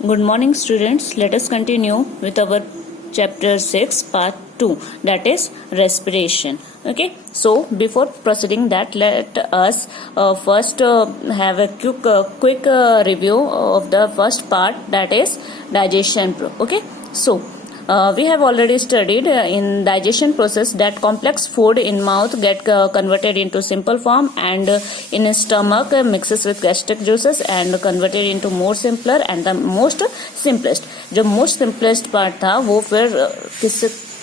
Good morning, students. Let us continue with our chapter 6, part 2, that is respiration. Okay, so before proceeding that, let us first have a quick review of the first part, that is digestion. Okay, so we have already studied in digestion process that complex food in mouth get converted into simple form, and in stomach mixes with gastric juices and converted into more simpler and the most simplest. जो most simplest part था वो फिर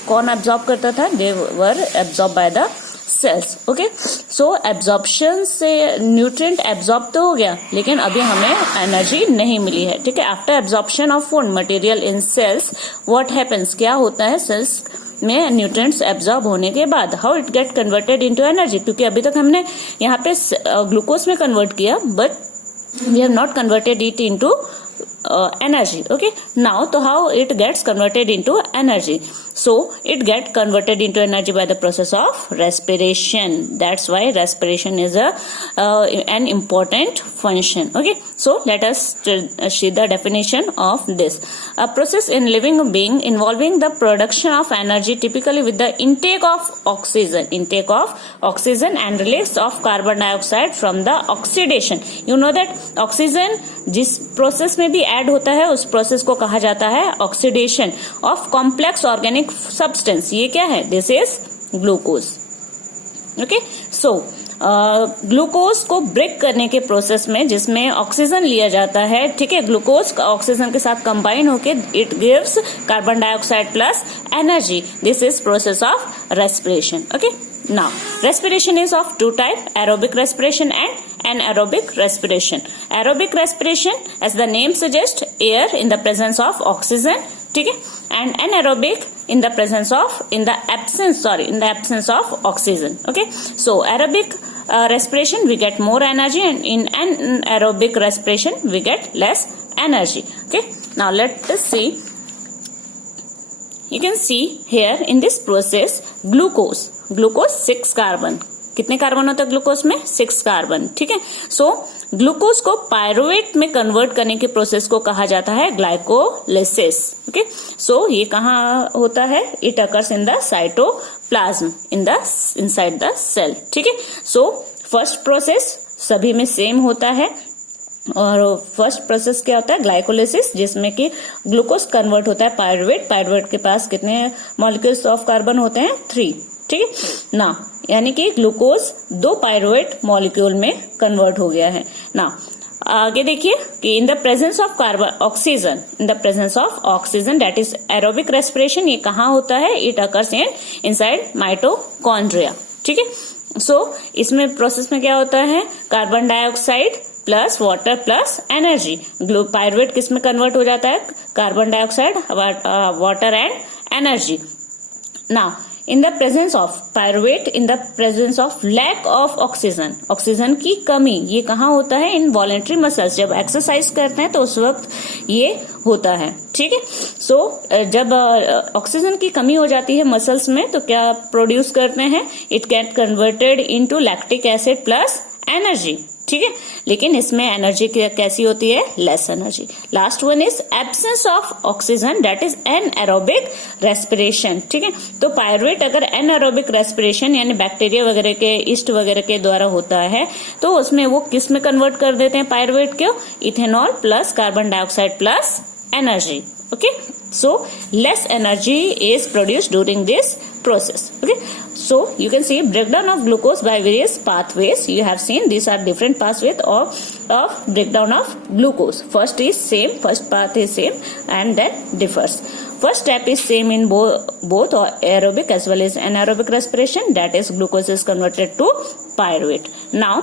कौन absorb करता था? They were absorbed by the cells. Okay, so absorption से nutrient absorb तो हो गया, लेकिन अभी हमें एनर्जी नहीं मिली है. ठीक है, after absorption of food material in cells what happens, क्या होता है सेल्स में न्यूट्रिएंट्स एब्जॉर्ब होने के बाद? How it get converted into energy. क्योंकि अभी तक हमने यहाँ पे ग्लूकोज में कन्वर्ट किया, but we have not converted it into energy. Okay, now so how it gets converted into energy? So it get converted into energy by the process of respiration. That's why respiration is an important function. Okay, so let us see the definition of this. A process in living being involving the production of energy, typically with the intake of oxygen and release of carbon dioxide from the oxidation. You know that oxygen जिस process में भी add होता है उस process को कहा जाता है oxidation of complex organic substance. ये क्या है? This is glucose. Okay, so glucose को ब्रेक करने के प्रोसेस में जिसमें ऑक्सीजन लिया जाता है, ठीक है, ग्लूकोज ऑक्सीजन के साथ कंबाइन होके it gives carbon dioxide plus energy. This is process of respiration. Okay, now respiration is of two type, aerobic respiration and anaerobic respiration. Aerobic respiration, as the name suggests, air in the presence of oxygen, ठीक है, and anaerobic in the absence of oxygen. Okay, so aerobic respiration we get more energy, and in anaerobic respiration we get less energy. Okay, now let us see. You can see here in this process glucose 6 carbon. कितने carbon होते हैं glucose में? 6 carbon. ठीक है, so glucose को pyruvate में convert करने के प्रोसेस को कहा जाता है ग्लाइकोलिसिस. ओके, सो ये कहाँ होता है? It occurs in the cytoplasm inside the cell. ठीक है, सो फर्स्ट प्रोसेस सभी में सेम होता है, और फर्स्ट प्रोसेस क्या होता है? ग्लाइकोलिसिस, जिसमें कि ग्लूकोज कन्वर्ट होता है पायरुवेट के पास कितने मॉलिक्यूल्स ऑफ कार्बन होते हैं? 3. ठीक है ना, यानी कि ग्लूकोज 2 पायरुवेट मॉलिक्यूल में कन्वर्ट हो गया है ना. आगे देखिए कि in the presence of oxygen that is aerobic respiration. ये कहाँ होता है? It occurs inside mitochondria. ठीक है, सो इसमें प्रोसेस में क्या होता है? Carbon dioxide plus water plus energy. Pyruvate किस में कन्वर्ट हो जाता है? Carbon dioxide, water and energy. Now in the presence of pyruvate, in the presence of lack of oxygen की कमी, ये कहाँ होता है? इन वॉलेंट्री मसल्स. जब एक्सरसाइज करते हैं तो उस वक्त ये होता है. ठीक है, सो जब ऑक्सीजन की कमी हो जाती है मसल्स में तो क्या प्रोड्यूस करते हैं? It get converted into lactic acid plus energy. ठीक है, लेकिन इसमें एनर्जी कैसी होती है? Less energy. Last one is absence of oxygen, that is anaerobic respiration. ठीक है, तो पायरुवेट अगर एनएरोबिक रेस्पिरेशन यानी बैक्टीरिया वगैरह के, ईस्ट वगैरह के द्वारा होता है तो उसमें वो किस में कन्वर्ट कर देते हैं पायरुवेट को? Ethanol plus carbon dioxide plus energy. Okay, so less energy is produced during this process. Okay, so you can see breakdown of glucose by various pathways. You have seen these are different pathways of breakdown of glucose. First path is same and then differs. First step is same in both aerobic as well as anaerobic respiration, that is glucose is converted to pyruvate. Now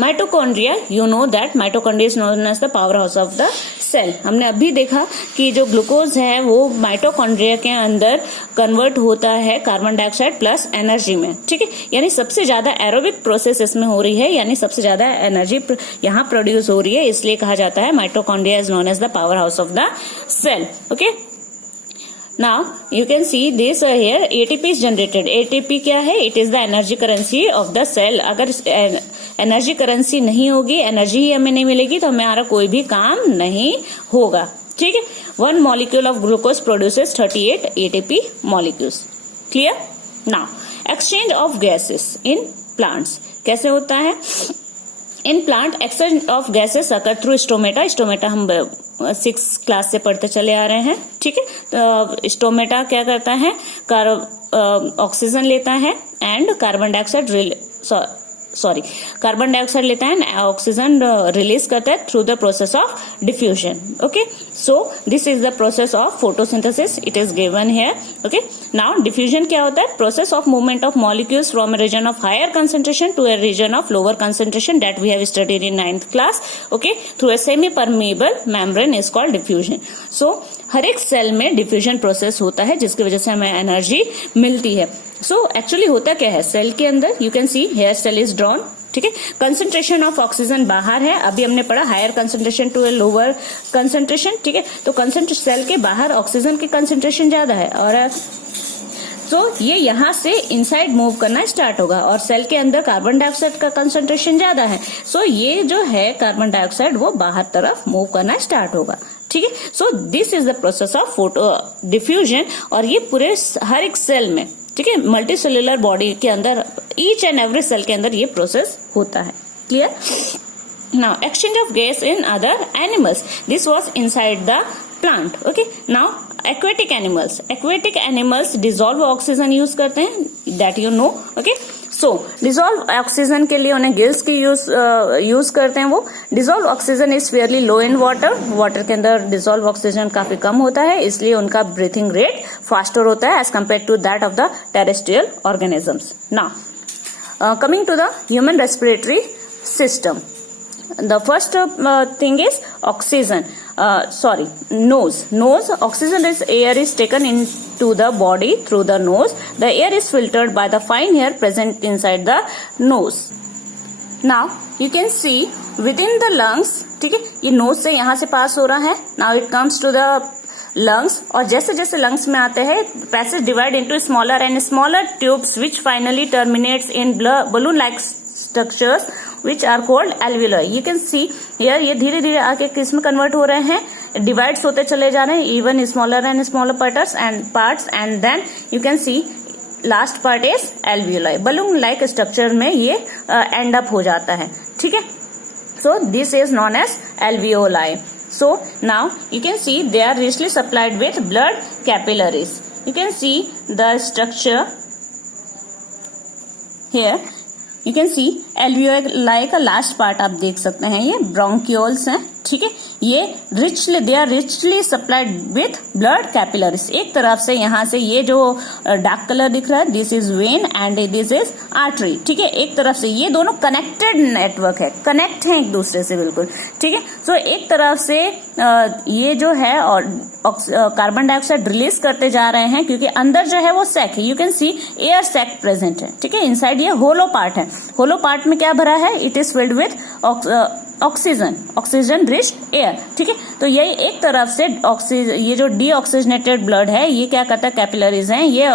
mitochondria, you know that mitochondria is known as the power house of the cell. हमने अभी देखा कि जो glucose है वो mitochondria के अंदर convert होता है कार्बन डाइऑक्साइड प्लस एनर्जी में. ठीक है, यानी सबसे ज्यादा एरोबिक प्रोसेस इसमें हो रही है, यानी सबसे ज्यादा एनर्जी यहाँ प्रोड्यूस हो रही है, इसलिए कहा जाता है mitochondria is known as the power house of the cell. Okay, now you can see this here ATP is generated. ATP क्या है? It is the energy currency of the cell. अगर एनर्जी करेंसी नहीं होगी, energy ही हमें नहीं मिलेगी तो हमारा कोई भी काम नहीं होगा। ठीक है, 1 molecule of glucose produces 38 ATP molecules. Clear? Now exchange of gases in plants कैसे होता है? In plant exchange of gases occur through stomata. Stomata हम 6 क्लास से पढ़ते चले आ रहे हैं। ठीक है, तो स्टोमेटा क्या करता है? ऑक्सीजन लेता है and carbon dioxide carbon dioxide लेता है, ऑक्सीजन रिलीज करता है through the process of diffusion. Okay, so this is the process of photosynthesis, it is given here. Okay, now diffusion क्या होता है? Process of movement of molecules from a region of higher concentration to a region of lower concentration that we have studied in 9th class. Okay, through a semi permeable membrane is called diffusion. सो हर एक cell में diffusion process होता है जिसकी वजह से हमें energy मिलती है। सो एक्चुअली होता क्या है सेल के अंदर? You can see hair cell is drawn. ठीक है, कंसेंट्रेशन ऑफ ऑक्सीजन बाहर है, अभी हमने पढ़ा higher concentration to a lower concentration. ठीक है, तो सेल के बाहर ऑक्सीजन की कंसेंट्रेशन ज्यादा है और तो ये यहाँ से इनसाइड मूव करना स्टार्ट होगा और सेल के अंदर कार्बन डाइऑक्साइड का कंसेंट्रेशन ज्यादा है। सो ये जो है कार्बन डाइऑक्साइड वो बाहर तरफ मूव करना स्टार्ट होगा। ठीक है, so this is the process of photo diffusion और ये पूरे हर एक सेल में, ठीक है, मल्टी सेल्यूलर बॉडी के अंदर ईच एंड एवरी सेल के अंदर ये प्रोसेस होता है। Clear? Now exchange of gas in other animals, this was inside the plant. Okay, now aquatic animals dissolve oxygen use करते हैं, that you know. Okay, so dissolve oxygen के लिए उन्हें गिल्स की यूज करते हैं। वो dissolve oxygen is fairly low in water के अंदर डिजोल्व ऑक्सीजन काफी कम होता है, इसलिए उनका ब्रीथिंग रेट फास्टर होता है as compare to that of the terrestrial organisms. Now coming to the human respiratory system, the first thing is oxygen, nose. Oxygen is air is taken into the body through the nose. The air is filtered by the fine hair present inside the nose. Now you can see within the lungs, ठीक है, ये knows से यहाँ से पास हो रहा है। Now it comes to the lungs और जैसे जैसे लंग्स में आते हैं passage divide into smaller and smaller tubes which finally terminates in balloon like structures which are called alveoli. You can see here ये धीरे धीरे आके किस में कन्वर्ट हो रहे हैं? डिवाइड्स होते चले जा रहे हैं, even smaller and smaller parts and then you can see last part is alveoli. Balloon like structure में ये एंड अप हो जाता है। ठीक है, so this is known as alveoli. So now you can see they are richly supplied with blood capillaries. You can see the structure here. You can see alveoli का last part आप देख सकते हैं, ये ब्रोंक्यूल्स हैं। ठीक है, ये they are richly supplied with blood capillaries. एक तरफ से यहाँ से ये जो डार्क कलर दिख रहा है, this is when and this is artery. ठीक है, एक तरफ से ये दोनों कनेक्टेड नेटवर्क है, कनेक्ट है एक दूसरे से बिल्कुल। ठीक है, सो एक तरफ से ये जो है और कार्बन डाइऑक्साइड रिलीज करते जा रहे हैं क्योंकि अंदर जो है वो सैक है। You can see air sac present है। ठीक है, इनसाइड ये होलो पार्ट है। होलो पार्ट में क्या भरा है? It is filled with oxygen rich air. ठीक है, तो ये एक तरफ से ये जो डीऑक्सीजनेटेड ब्लड है ये क्या करता है? कैपिलरीज हैं, ये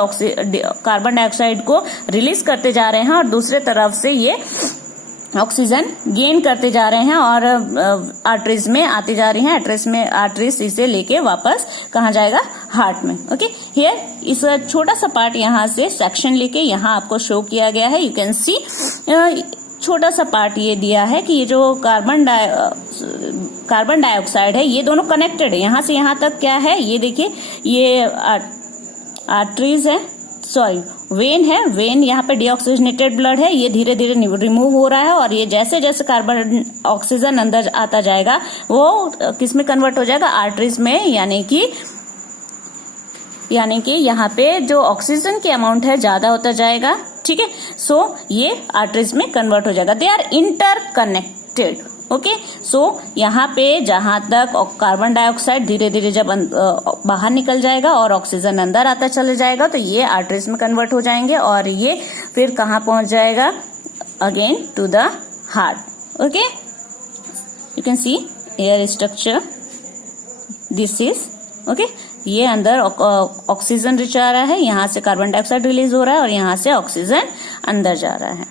कार्बन डाइऑक्साइड को रिलीज करते जा रहे हैं और दूसरे तरफ से ये ऑक्सीजन गेन करते जा रहे हैं और आर्टरीज में आती जा रही हैं। आर्टरीज इसे लेके वापस कहाँ जाएगा? हार्ट में। ओके, हियर इस छोटा सा पार्ट यहाँ से सेक्शन लेके यहाँ आपको शो किया गया है। यू कैन सी छोटा सा पार्ट ये दिया है कि ये जो कार्बन डाइऑक्साइड है ये दोनों कनेक्टेड है। यहाँ से यहाँ तक क्या है ये देखिए, ये आर्टरीज है, सॉरी वेन है। वेन यहाँ पे डीऑक्सीजनेटेड ब्लड है, ये धीरे धीरे रिमूव हो रहा है और ये जैसे जैसे कार्बन ऑक्सीजन अंदर आता जाएगा वो किस में कन्वर्ट हो जाएगा? आर्टरीज में, यानी कि यहाँ पे जो ऑक्सीजन की अमाउंट है ज्यादा होता जाएगा। ठीक है, सो ये आर्टरीज में कन्वर्ट हो जाएगा। They are interconnected. Okay, so यहाँ पे जहां तक कार्बन डाइऑक्साइड धीरे धीरे जब बाहर निकल जाएगा और ऑक्सीजन अंदर आता चले जाएगा तो ये आर्टरीज में कन्वर्ट हो जाएंगे और ये फिर कहाँ पहुंच जाएगा? Again to the heart. Okay, you can see air structure, this is okay. ये अंदर ऑक्सीजन रिच आ रहा है, यहाँ से कार्बन डाइऑक्साइड रिलीज हो रहा है और यहाँ से ऑक्सीजन अंदर जा रहा है।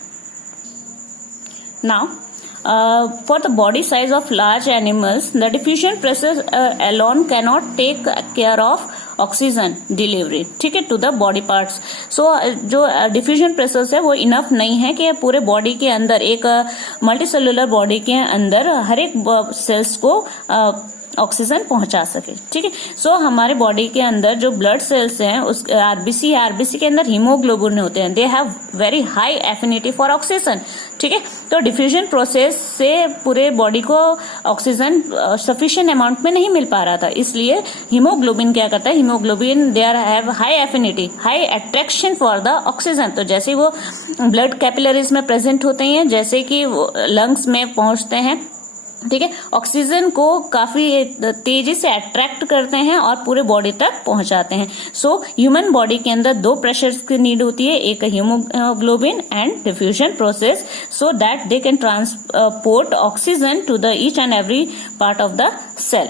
Now, for the body size of large animals, the diffusion process alone cannot take care of oxygen delivery, ठीक है, टू द बॉडी पार्ट्स. सो जो डिफ्यूजन प्रोसेस है वो इनफ नहीं है कि पूरे बॉडी के अंदर, एक मल्टीसेलुलर बॉडी के अंदर हर एक सेल्स को ऑक्सीजन पहुंचा सके, ठीक है. सो हमारे बॉडी के अंदर जो ब्लड सेल्स हैं, उस आरबीसी के अंदर हीमोग्लोबिन होते हैं. They have very high affinity for oxygen, ठीक है. तो डिफ्यूजन प्रोसेस से पूरे बॉडी को ऑक्सीजन सफिशिएंट अमाउंट में नहीं मिल पा रहा था, इसलिए हीमोग्लोबिन क्या करता है, haemoglobin they are have high affinity, high attraction for the oxygen. तो जैसे वो ब्लड कैपिलरीज में प्रेजेंट होते हैं, जैसे कि लंग्स में पहुंचते हैं, ठीक है, ऑक्सीजन को काफी तेजी से अट्रैक्ट करते हैं और पूरे बॉडी तक पहुंचाते हैं. सो ह्यूमन बॉडी के अंदर दो प्रेशर्स की नीड होती है, एक haemoglobin and diffusion process, so that they can transport oxygen to the each and every part of the cell.